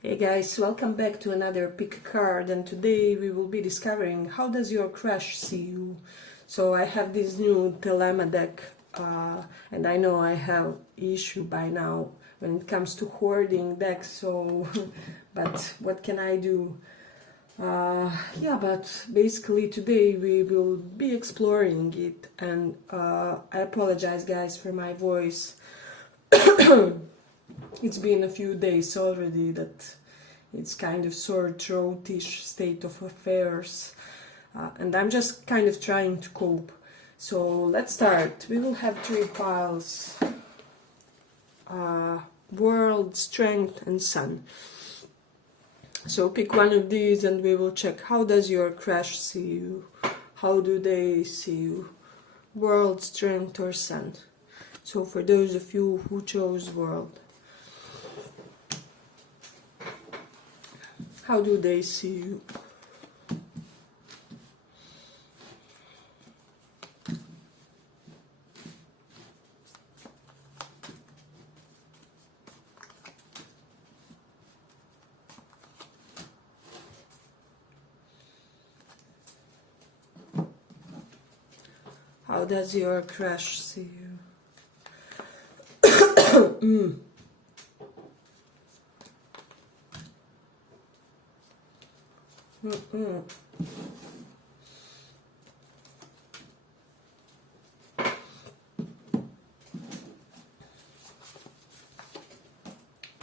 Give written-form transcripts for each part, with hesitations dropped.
Hey guys, welcome back to another pick a card, and today we will be discovering how does your crush see you. So I have this new dilemma deck, and I know I have issue by now when it comes to hoarding decks, so but what can I do? But basically today we will be exploring it, and I apologize guys for my voice. It's been a few days already that it's kind of sore throatish state of affairs, and I'm just kind of trying to cope. So let's start. We will have three piles: World, Strength, and Sun. So pick one of these and we will check how does your crush see you. How do they see you? World, Strength, or Sun? So for those of you who chose World, how do they see you? How does your crush see you?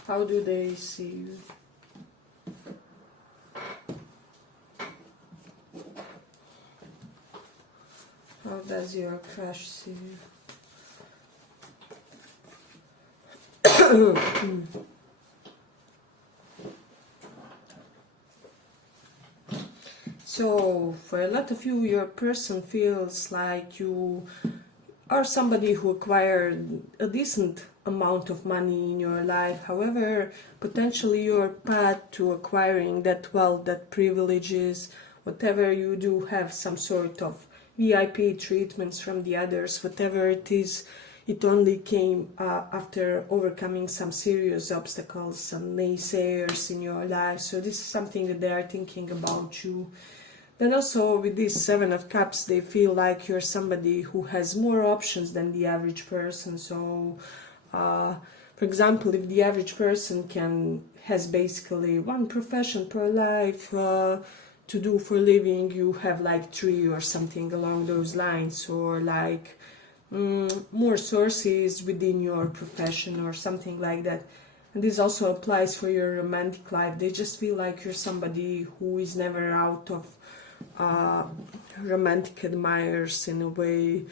How do they see you? How does your crush see you? So, for a lot of you, your person feels like you are somebody who acquired a decent amount of money in your life. However, potentially your path to acquiring that wealth, that privileges, whatever you do, have some sort of VIP treatments from the others, whatever it is, it only came after overcoming some serious obstacles, some naysayers in your life. So this is something that they are thinking about you. Then also with this Seven of Cups, they feel like you're somebody who has more options than the average person. So, for example, if the average person has basically one profession per life to do for living, you have like three or something along those lines, or like more sources within your profession or something like that. And this also applies for your romantic life. They just feel like you're somebody who is never out of romantic admirers in a way,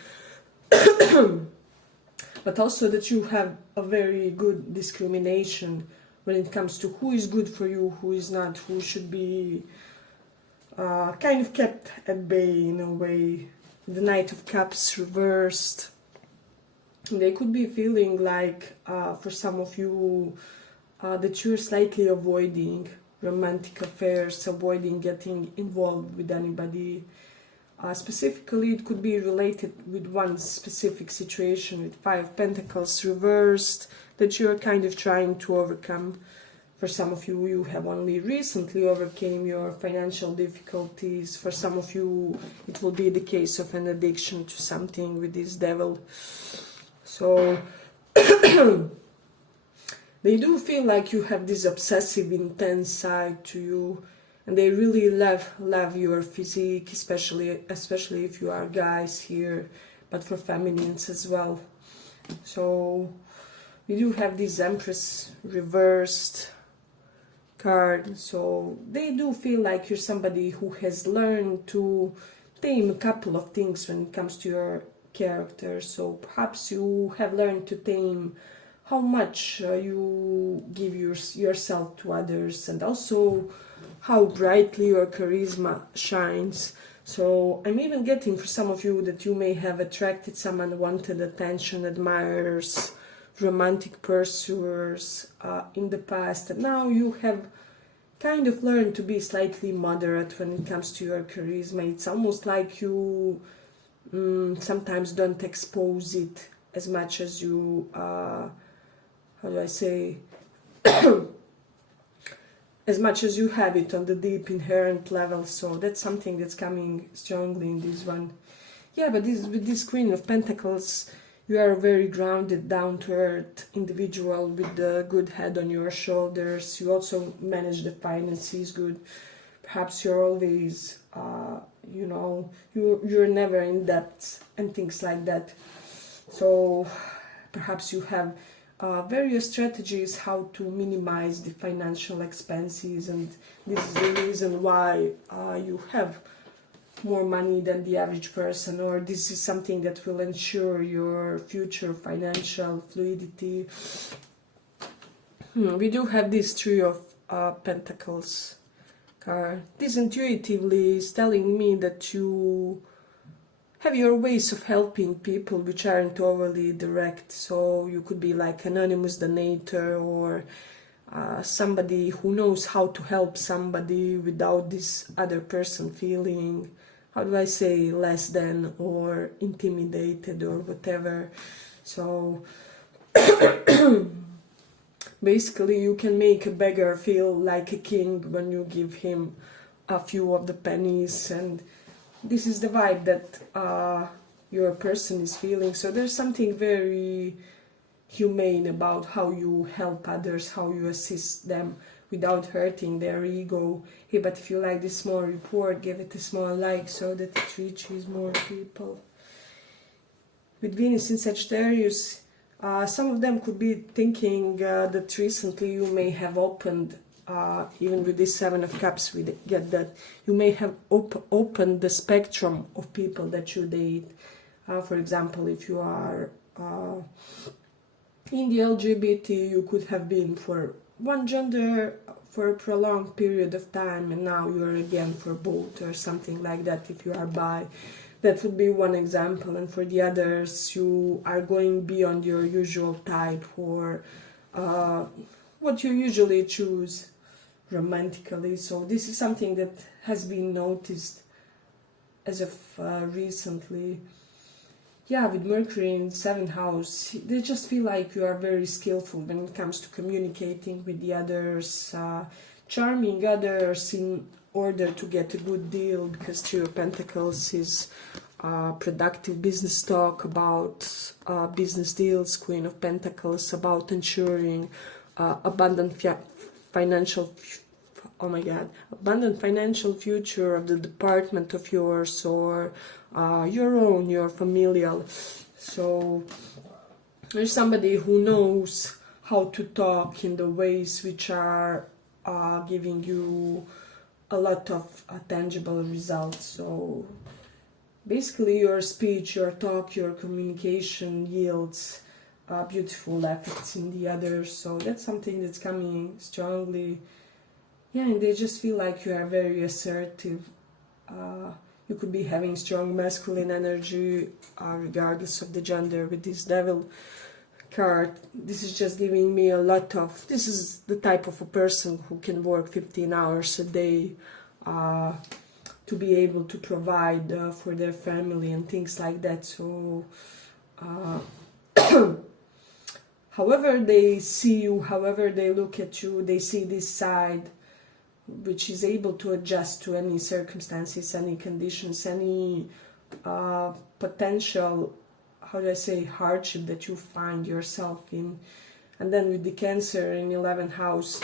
but also that you have a very good discrimination when it comes to who is good for you, who is not, who should be kind of kept at bay in a way. The Knight of Cups reversed. They could be feeling like, for some of you, that you're slightly avoiding romantic affairs, avoiding getting involved with anybody. Specifically, it could be related with one specific situation with Five of Pentacles reversed that you're kind of trying to overcome. For some of you, you have only recently overcame your financial difficulties. For some of you, it will be the case of an addiction to something with this Devil. So they do feel like you have this obsessive, intense side to you, and they really love your physique, especially if you are guys here, but for feminines as well. So we do have this Empress reversed card. So they do feel like you're somebody who has learned to tame a couple of things when it comes to your character. So perhaps you have learned to tame how much you give yourself to others, and also how brightly your charisma shines. So I'm even getting for some of you that you may have attracted some unwanted attention, admirers, romantic pursuers in the past, and now you have kind of learned to be slightly moderate when it comes to your charisma. It's almost like you sometimes don't expose it as much as you how do I say as much as you have it on the deep inherent level. So that's something that's coming strongly in this one. Yeah, but with this Queen of Pentacles, you are a very grounded, down-to-earth individual with a good head on your shoulders. You also manage the finances good. Perhaps you're always, you know, you're never in debt and things like that. So perhaps you have various strategies how to minimize the financial expenses, and this is the reason why you have more money than the average person, or this is something that will ensure your future financial fluidity. We do have this Three of Pentacles card. This intuitively is telling me that you have your ways of helping people which aren't overly direct. So you could be like anonymous donator, or somebody who knows how to help somebody without this other person feeling, how do I say, less than or intimidated or whatever. So basically you can make a beggar feel like a king when you give him a few of the pennies, and this is the vibe that your person is feeling. So there's something very humane about how you help others, how you assist them without hurting their ego. Hey, but if you like this small report, give it a small like so that it reaches more people. With Venus in Sagittarius, some of them could be thinking that recently you may have opened, even with this Seven of Cups, we get that you may have opened the spectrum of people that you date. For example, if you are in the LGBT, you could have been for one gender for a prolonged period of time, and now you're again for both, or something like that. If you are bi, that would be one example. And for the others, you are going beyond your usual type, or what you usually choose romantically. So this is something that has been noticed as of recently. Yeah, with Mercury in 7th house, they just feel like you are very skillful when it comes to communicating with the others, charming others in order to get a good deal, because Three of Pentacles is productive business talk about business deals. Queen of Pentacles about ensuring abundant financial abundant financial future of the department of yours, or your own, your familial. So there's somebody who knows how to talk in the ways which are giving you a lot of tangible results. So basically your speech, your talk, your communication yields beautiful effects in the others. So that's something that's coming strongly. Yeah, and they just feel like you are very assertive. You could be having strong masculine energy, regardless of the gender. With this Devil card, this is just giving me a lot of... This is the type of a person who can work 15 hours a day to be able to provide for their family and things like that. So, however they see you, however they look at you, they see this side which is able to adjust to any circumstances, any conditions, any potential, how do I say, hardship that you find yourself in. And then with the Cancer in 11th house,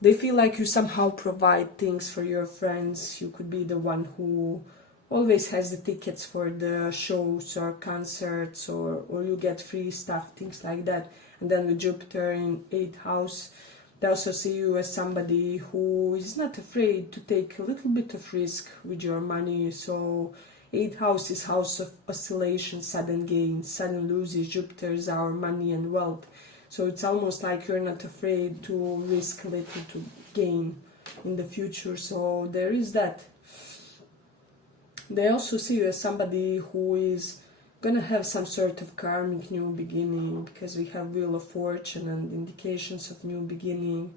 they feel like you somehow provide things for your friends. You could be the one who always has the tickets for the shows or concerts, or you get free stuff, things like that. And then with Jupiter in 8th house, they also see you as somebody who is not afraid to take a little bit of risk with your money. So 8th house is house of oscillation, sudden gains, sudden losses. Jupiter is our money and wealth. So it's almost like you're not afraid to risk a little to gain in the future. So there is that. They also see you as somebody who is gonna have some sort of karmic new beginning, because we have Wheel of Fortune and indications of new beginning.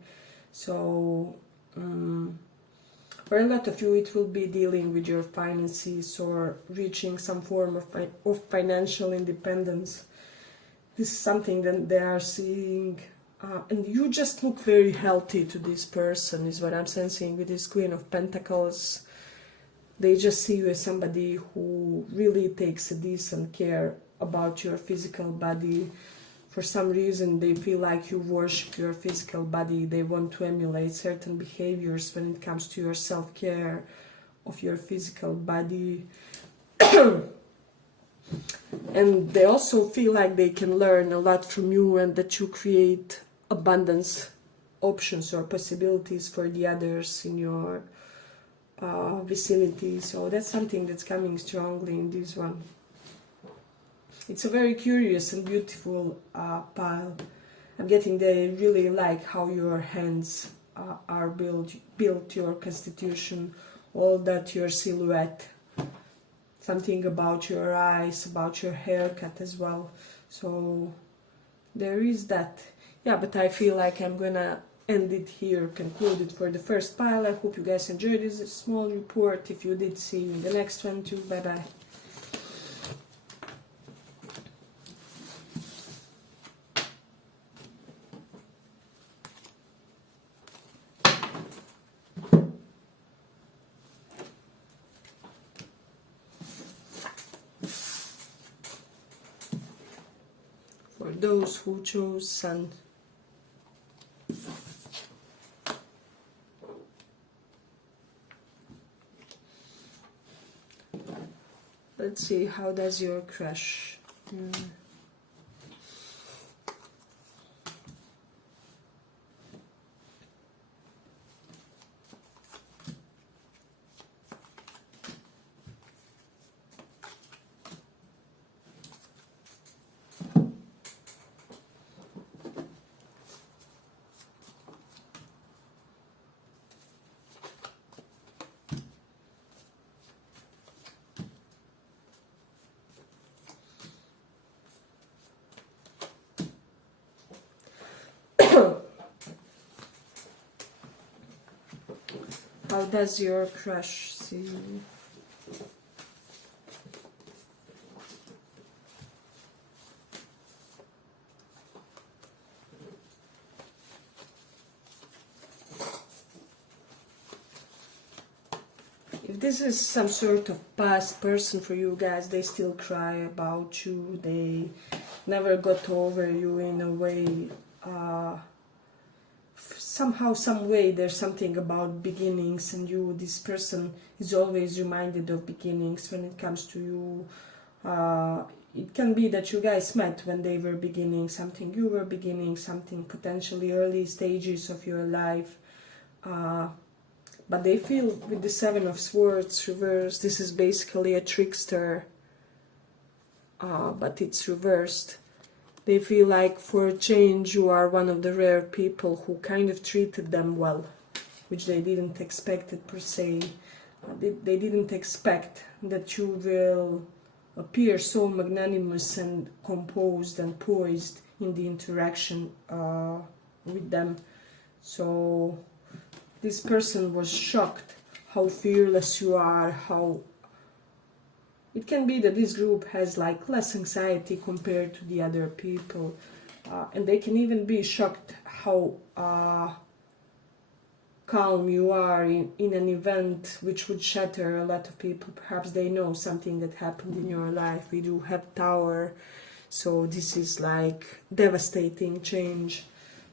So for a lot of you, it will be dealing with your finances or reaching some form of financial independence. This is something that they are seeing and you just look very healthy to this person, is what I'm sensing with this Queen of Pentacles. They just see you as somebody who really takes a decent care about your physical body. For some reason, they feel like you worship your physical body. They want to emulate certain behaviors when it comes to your self-care of your physical body. And they also feel like they can learn a lot from you, and that you create abundance options or possibilities for the others in your vicinity. So that's something that's coming strongly in this one. It's a very curious and beautiful pile. I'm getting they really like how your hands are built, your constitution, all that, your silhouette. Something about your eyes, about your haircut as well. So there is that. Yeah, but I feel like I'm gonna end it here, conclude it for the first pile. I hope you guys enjoyed this small report. If you did, see you in the next one too. Bye bye. For those who chose Sun. Let's see, how does your crush? How does your crush see you? If this is some sort of past person for you guys, they still cry about you, they never got over you in a way. Somehow, some way, there's something about beginnings, and you, this person is always reminded of beginnings when it comes to you. It can be that you guys met when they were beginning something, you were beginning something, potentially early stages of your life. But they feel with the Seven of Swords reversed, this is basically a trickster, but it's reversed. They feel like for a change you are one of the rare people who kind of treated them well, which they didn't expect it per se. They didn't expect that you will appear so magnanimous and composed and poised in the interaction with them. So this person was shocked how fearless you are, how it can be that this group has like less anxiety compared to the other people, and they can even be shocked how calm you are in an event which would shatter a lot of people. Perhaps they know something that happened in your life. We do have Tower, so this is like devastating change.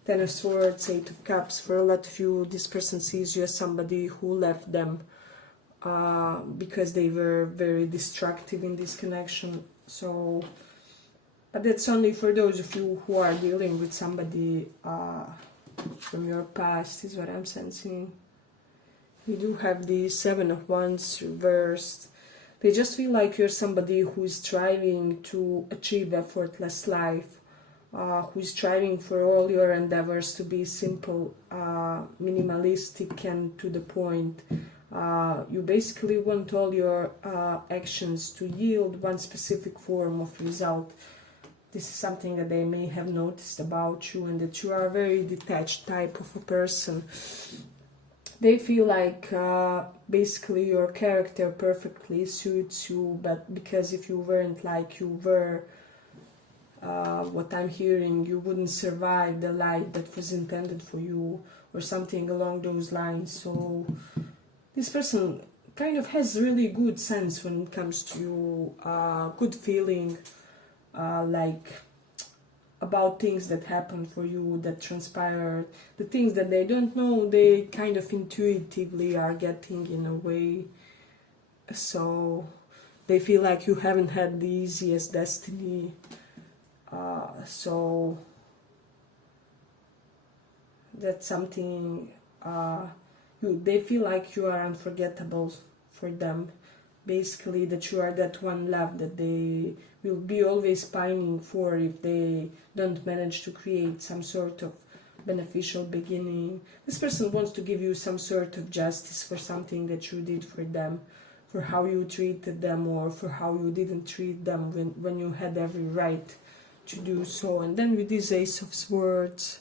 Ten of Swords, Eight of Cups. For a lot of you, this person sees you as somebody who left them because they were very destructive in this connection. So, but that's only for those of you who are dealing with somebody from your past, is what I'm sensing. We do have the Seven of Wands reversed. They just feel like you're somebody who is striving to achieve effortless life, who is striving for all your endeavors to be simple, minimalistic and to the point. You basically want all your actions to yield one specific form of result. This is something that they may have noticed about you, and that you are a very detached type of a person. They feel like basically your character perfectly suits you, but because if you weren't like you were, what I'm hearing, you wouldn't survive the life that was intended for you, or something along those lines. So this person kind of has really good sense when it comes to good feeling, like about things that happen for you, that transpire, the things that they don't know, they kind of intuitively are getting in a way. So they feel like you haven't had the easiest destiny. So that's something, they feel like you are unforgettable for them. Basically, that you are that one love that they will be always pining for if they don't manage to create some sort of beneficial beginning. This person wants to give you some sort of justice for something that you did for them, for how you treated them, or for how you didn't treat them when you had every right to do so. And then with this Ace of Swords,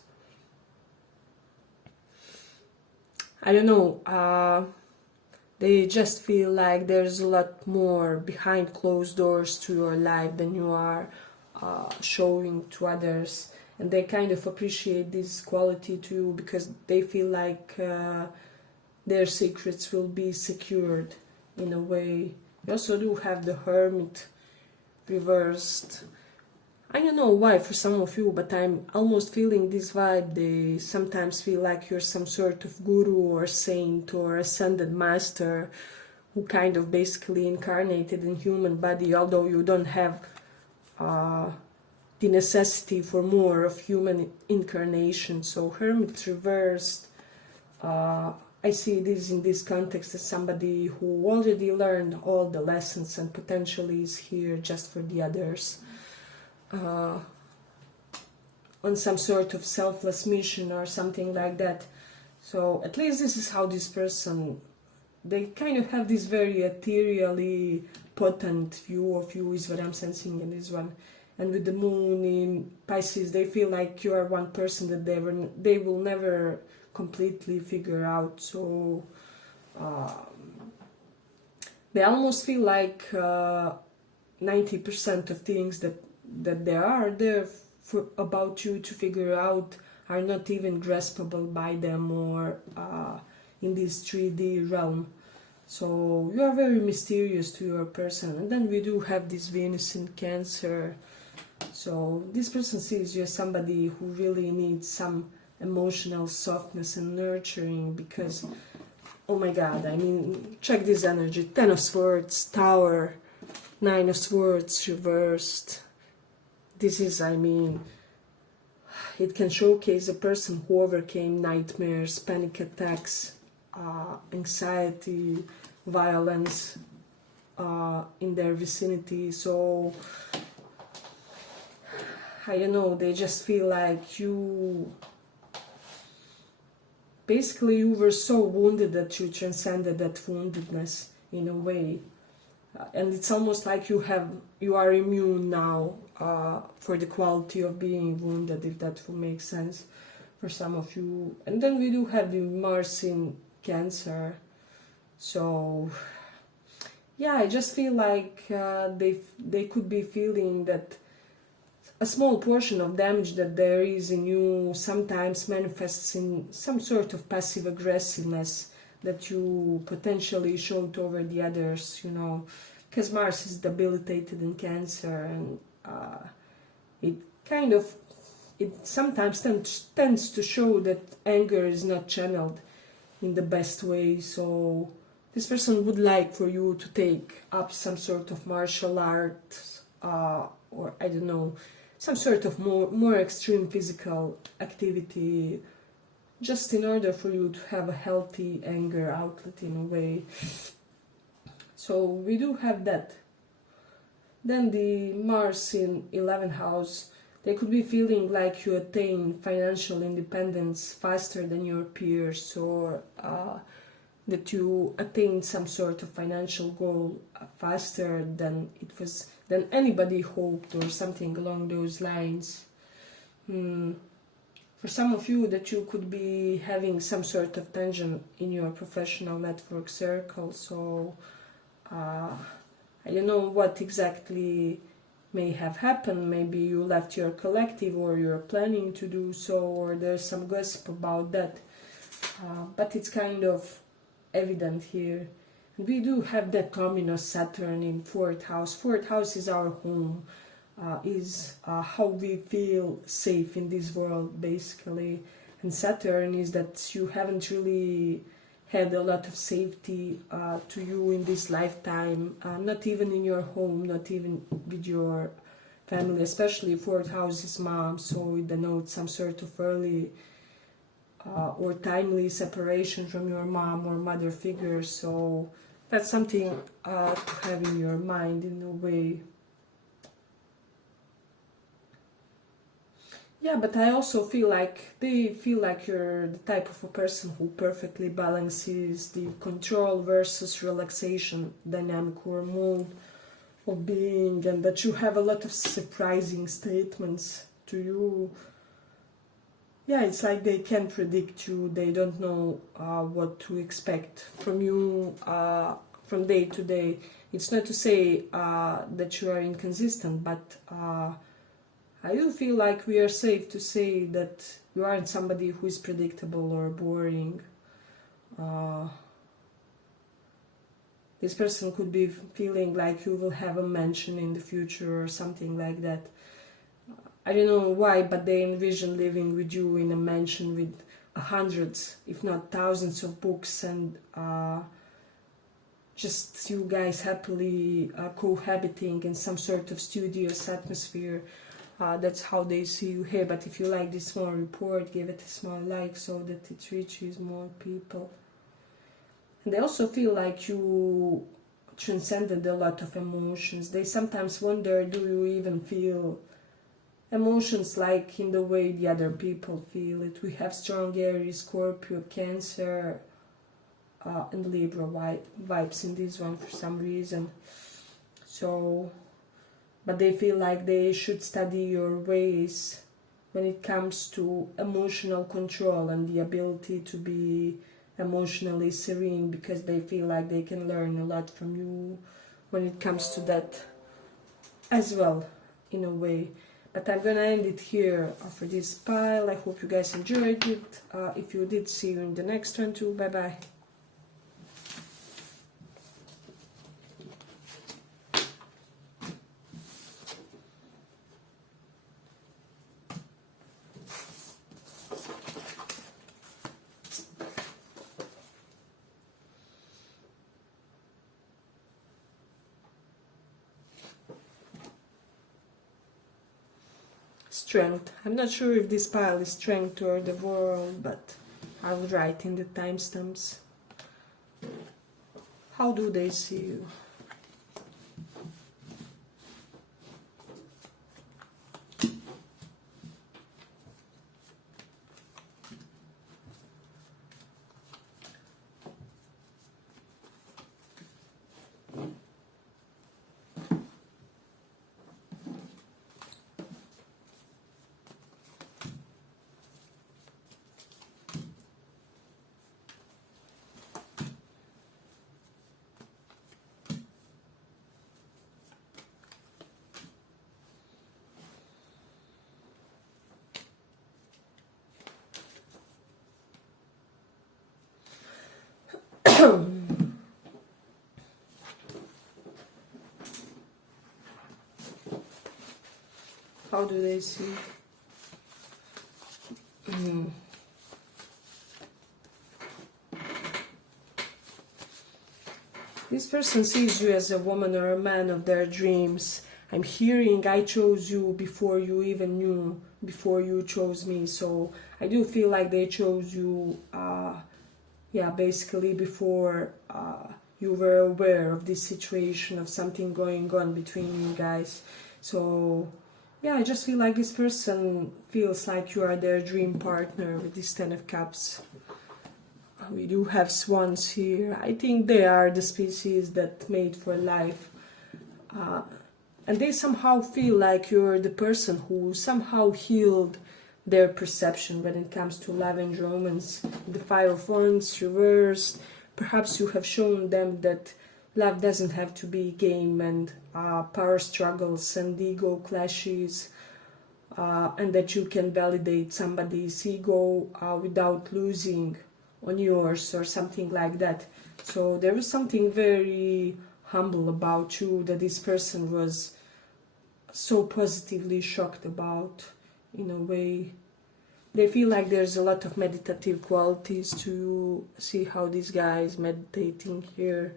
I don't know, they just feel like there's a lot more behind closed doors to your life than you are showing to others. And they kind of appreciate this quality too, because they feel like their secrets will be secured in a way. You also do have the Hermit reversed. I don't know why for some of you, but I'm almost feeling this vibe. They sometimes feel like you're some sort of guru or saint or ascended master who kind of basically incarnated in human body, although you don't have the necessity for more of human incarnation. So Hermit reversed, I see this in this context as somebody who already learned all the lessons and potentially is here just for the others. On some sort of selfless mission or something like that. So at least this is how this person, they kind of have this very ethereally potent view of you, is what I'm sensing in this one. And with the moon in Pisces, they feel like you are one person that they will never completely figure out. So they almost feel like 90% of things that there are there for about you to figure out are not even graspable by them, or in this 3D realm. So you are very mysterious to your person. And then we do have this Venus in Cancer. So this person sees you as somebody who really needs some emotional softness and nurturing, because, oh my god, I mean, check this energy. 10 of Swords, Tower, 9 of Swords reversed. This is, I mean, it can showcase a person who overcame nightmares, panic attacks, anxiety, violence in their vicinity. So, I don't know, they just feel like you, basically you were so wounded that you transcended that woundedness in a way. And it's almost like you are immune now for the quality of being wounded, if that will make sense for some of you. And then we do have the Mars in Cancer. So yeah, I just feel like they could be feeling that a small portion of damage that there is in you sometimes manifests in some sort of passive aggressiveness that you potentially show over the others, you know, because Mars is debilitated in Cancer, and it sometimes tends to show that anger is not channeled in the best way. So this person would like for you to take up some sort of martial arts, or I don't know, some sort of more extreme physical activity, just in order for you to have a healthy anger outlet in a way. So we do have that. Then the Mars in 11th house, they could be feeling like you attain financial independence faster than your peers, or that you attain some sort of financial goal faster than anybody hoped, or something along those lines. For some of you, that you could be having some sort of tension in your professional network circle. So I don't know what exactly may have happened. Maybe you left your collective, or you're planning to do so, or there's some gossip about that. But it's kind of evident here. And we do have that luminous Saturn in 4th house. 4th house is our home, is how we feel safe in this world, basically. And Saturn is that you haven't really had a lot of safety to you in this lifetime, not even in your home, not even with your family, especially 4th house is mom, so it denotes some sort of early or timely separation from your mom or mother figure. So that's something to have in your mind in a way. Yeah, but I also feel like they feel like you're the type of a person who perfectly balances the control versus relaxation dynamic or mood of being, and that you have a lot of surprising statements to you. Yeah, it's like they can't predict you, they don't know what to expect from you from day to day. It's not to say that you are inconsistent, but I do feel like we are safe to say that you aren't somebody who is predictable or boring. This person could be feeling like you will have a mansion in the future or something like that. I don't know why, but they envision living with you in a mansion with hundreds, if not thousands of books, and just you guys happily cohabiting in some sort of studious atmosphere. That's how they see you here. But if you like this small report, give it a small like so that it reaches more people. And they also feel like you transcended a lot of emotions. They sometimes wonder, do you even feel emotions like in the way the other people feel it? We have strong Aries, Scorpio, Cancer, and Libra vibes in this one for some reason. So, but they feel like they should study your ways when it comes to emotional control and the ability to be emotionally serene, because they feel like they can learn a lot from you when it comes to that as well, in a way. But I'm gonna end it here for this pile. I hope you guys enjoyed it. If you did, see you in the next one too. Bye bye. Strength. I'm not sure if this pile is strength or the world, but I'll write in the timestamps. How do they see you? How do they see? This person sees you as a woman or a man of their dreams. I'm hearing I chose you before you even knew, before you chose me. So I do feel like they chose you, yeah, basically before you were aware of this situation, of something going on between you guys. So yeah, I just feel like this person feels like you are their dream partner with this 10 of Cups. We do have swans here. I think they are the species that made for life. And they somehow feel like you're the person who somehow healed their perception when it comes to love and romance. The Five of Wands reversed. Perhaps you have shown them that love doesn't have to be game and power struggles and ego clashes, and that you can validate somebody's ego without losing on yours or something like that. So there was something very humble about you that this person was so positively shocked about. In a way, they feel like there's a lot of meditative qualities to see how this guy is meditating here.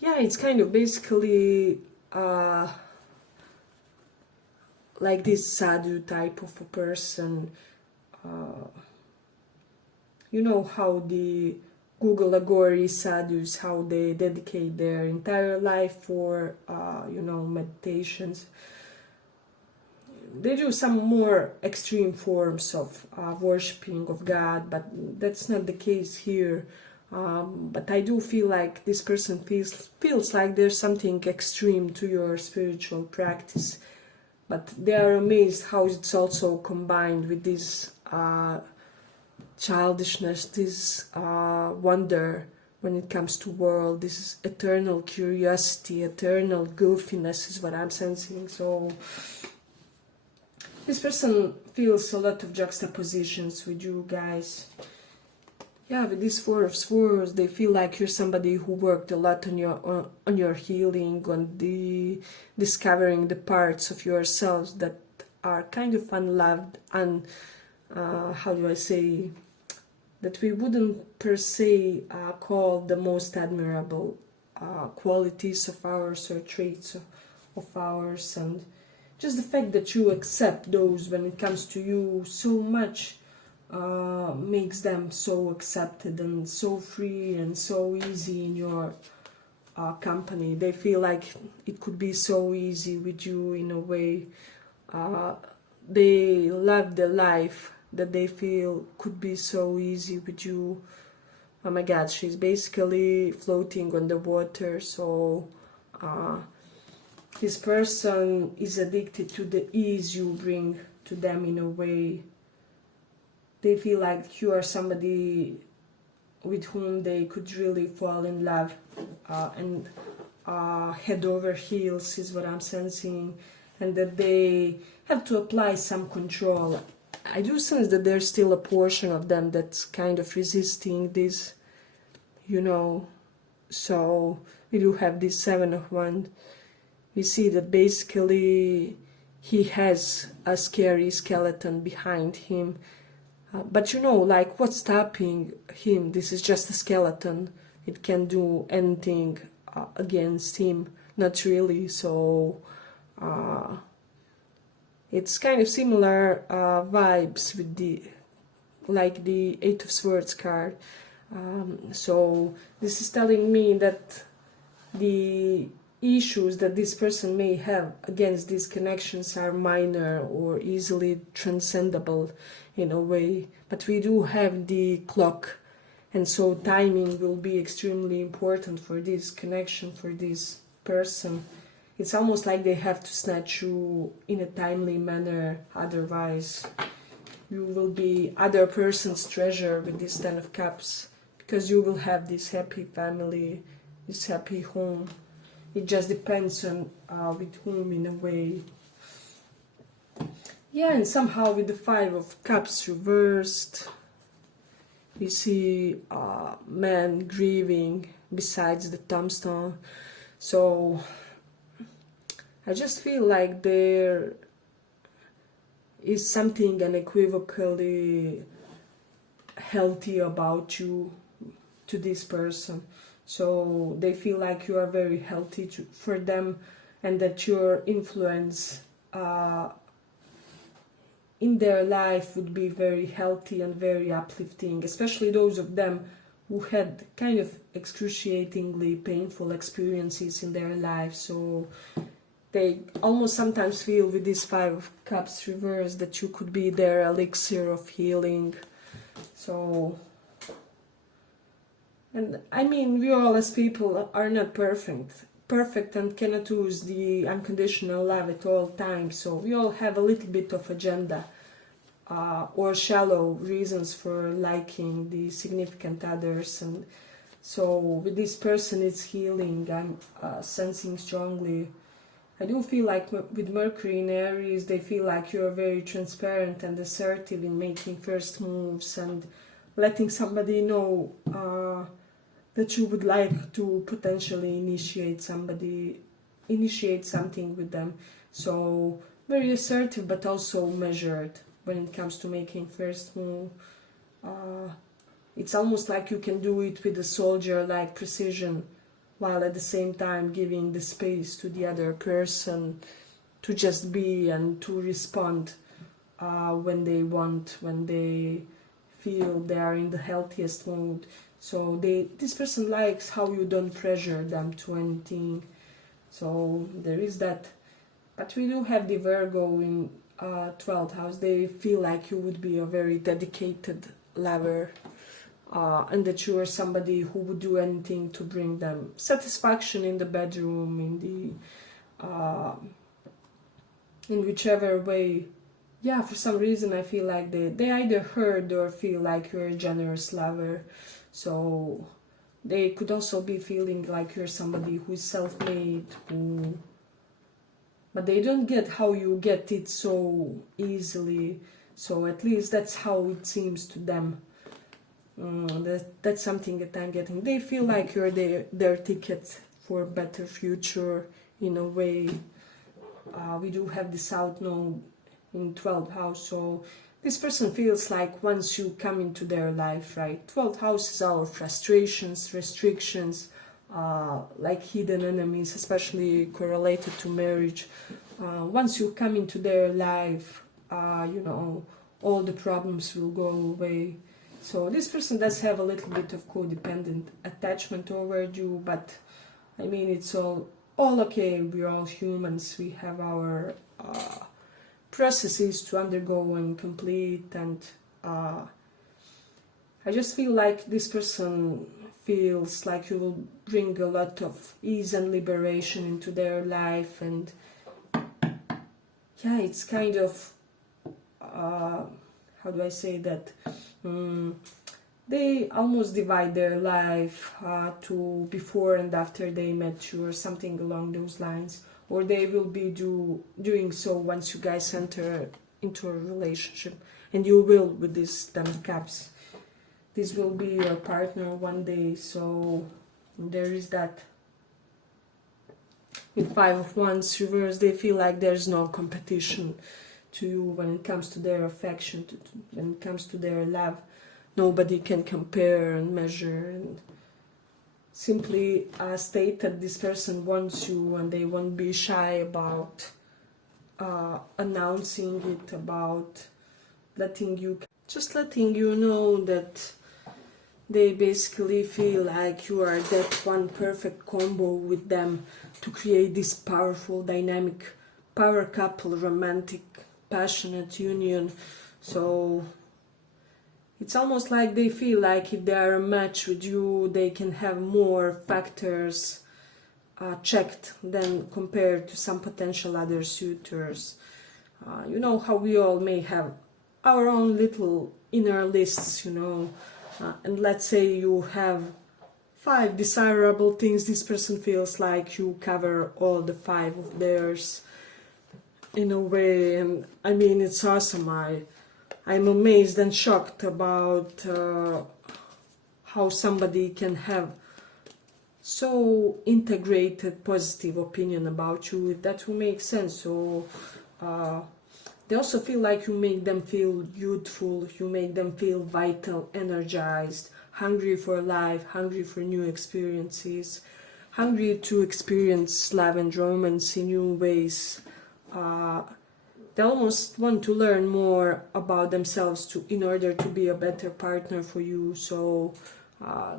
Yeah, it's kind of basically like this sadhu type of a person. You know how the Google Agori sadhus, how they dedicate their entire life for, meditations. They do some more extreme forms of worshipping of God, but that's not the case here. But I do feel like this person feels like there's something extreme to your spiritual practice. But they are amazed how it's also combined with this childishness, this wonder when it comes to world, this eternal curiosity, eternal goofiness is what I'm sensing. So this person feels a lot of juxtapositions with you guys. Yeah, with this Four of Swords, they feel like you're somebody who worked a lot on your healing, on the discovering the parts of yourselves that are kind of unloved and how do I say, that we wouldn't per se call the most admirable qualities of ours or traits of ours, and just the fact that you accept those when it comes to you so much makes them so accepted and so free and so easy in your company. They feel like it could be so easy with you in a way. They love the life that they feel could be so easy with you. Oh my God, she's basically floating on the water. So this person is addicted to the ease you bring to them in a way. They feel like you are somebody with whom they could really fall in love and head over heels is what I'm sensing, and that they have to apply some control. I do sense that there's still a portion of them that's kind of resisting this, so we do have this Seven of Wands. We see that basically he has a scary skeleton behind him. But like what's stopping him? This is just a skeleton. It can do anything against him. Not really. So it's kind of similar vibes with the Eight of Swords card. So this is telling me that the issues that this person may have against these connections are minor or easily transcendable in a way. But we do have the clock, and so timing will be extremely important for this connection, for this person. It's almost like they have to snatch you in a timely manner, otherwise you will be other person's treasure with this Ten of Cups, because you will have this happy family, this happy home. It just depends on with whom in a way. Yeah, and somehow with the Five of Cups reversed, we see man grieving besides the tombstone. So I just feel like there is something unequivocally healthy about you to this person. So they feel like you are very healthy for them, and that your influence in their life would be very healthy and very uplifting, especially those of them who had kind of excruciatingly painful experiences in their life. So they almost sometimes feel with this Five of Cups reversed that you could be their elixir of healing. So, and I mean, we all as people are not perfect and cannot use the unconditional love at all times. So we all have a little bit of agenda or shallow reasons for liking the significant others, and So with this person, it's healing. I'm sensing strongly. I do feel like with Mercury in Aries, they feel like you're very transparent and assertive in making first moves and letting somebody know that you would like to potentially initiate something with them. So very assertive, but also measured when it comes to making first move. It's almost like you can do it with a soldier-like precision, while at the same time giving the space to the other person to just be and to respond when they want, when they feel they are in the healthiest mood. So this person likes how you don't pressure them to anything. So there is that. But we do have the Virgo in 12th house. They feel like you would be a very dedicated lover. And that you are somebody who would do anything to bring them satisfaction in the bedroom, in whichever way. Yeah, for some reason I feel like they either heard or feel like you're a generous lover. So they could also be feeling like you're somebody who is self-made, but they don't get how you get it so easily. So at least that's how it seems to them. That's something that I'm getting. They feel like you're their ticket for a better future in a way. We do have the South Node in 12th house, so this person feels like once you come into their life, right? 12th house is our frustrations, restrictions, like hidden enemies, especially correlated to marriage. Once you come into their life, all the problems will go away. So this person does have a little bit of codependent attachment toward you, but I mean, it's all okay. We're all humans. We have our processes to undergo and complete, and I just feel like this person feels like you will bring a lot of ease and liberation into their life, and yeah, it's kind of how do I say that? They almost divide their life to before and after they met you, or something along those lines, or they will be doing so once you guys enter into a relationship, and you will with this Ten of Cups. This will be your partner one day, so there is that. With Five of Wands reverse, they feel like there's no competition to you when it comes to their affection, when it comes to their love. Nobody can compare and measure, and simply state that this person wants you, and they won't be shy about announcing it, about letting you know that they basically feel like you are that one perfect combo with them to create this powerful, dynamic, power couple, romantic, passionate union. So it's almost like they feel like if they are a match with you, they can have more factors checked than compared to some potential other suitors. You know how we all may have our own little inner lists, and let's say you have 5 desirable things. This person feels like you cover all the 5 of theirs in a way, and I mean, it's awesome. I'm amazed and shocked about how somebody can have so integrated positive opinion about you, if that will make sense. So they also feel like you make them feel youthful, you make them feel vital, energized, hungry for life, hungry for new experiences, hungry to experience love and romance in new ways. They almost want to learn more about themselves in order to be a better partner for you. So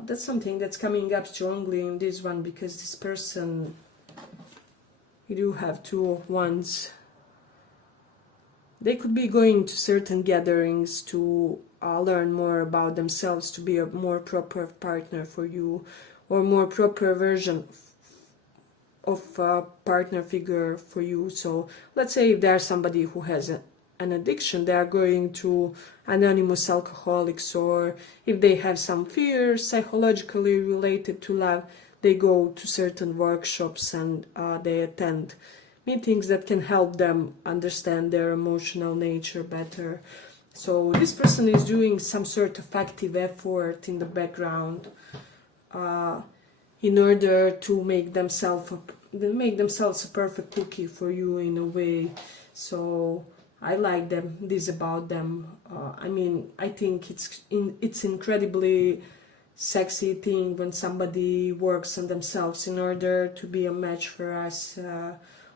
that's something that's coming up strongly in this one, because this person, you do have 2 of Wands. They could be going to certain gatherings to learn more about themselves, to be a more proper partner for you, or more proper version of a partner figure for you. So let's say if there's somebody who has an addiction, they are going to anonymous alcoholics, or if they have some fears psychologically related to love, they go to certain workshops and they attend meetings that can help them understand their emotional nature better. So this person is doing some sort of active effort in the background in order to make themselves a perfect cookie for you in a way. So I like this about them. I mean, I think it's incredibly sexy thing when somebody works on themselves in order to be a match for us,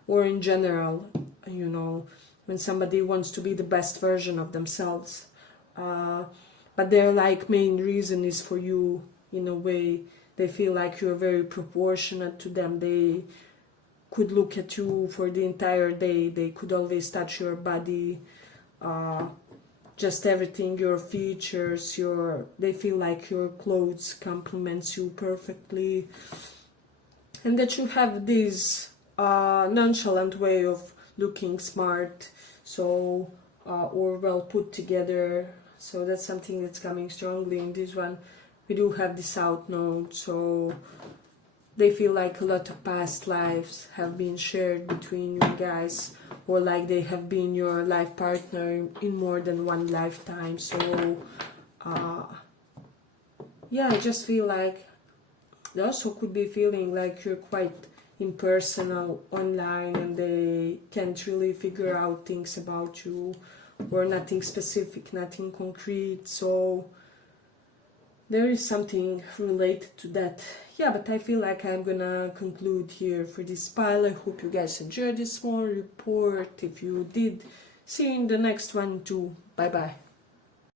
or in general, you know, when somebody wants to be the best version of themselves. But their like main reason is for you in a way. They feel like you're very proportionate to them. They could look at you for the entire day. They could always touch your body, just everything, your features, they feel like your clothes complements you perfectly, and that you have this nonchalant way of looking smart, so or well put together. So that's something that's coming strongly in this one. We do have the South Node, so they feel like a lot of past lives have been shared between you guys, or like they have been your life partner in more than one lifetime. So yeah, I just feel like they also could be feeling like you're quite impersonal online, and they can't really figure out things about you, or nothing specific, nothing concrete. So there is something related to that. Yeah, but I feel like I'm gonna conclude here for this pile. I hope you guys enjoyed this small report. If you did, see you in the next one too. Bye bye.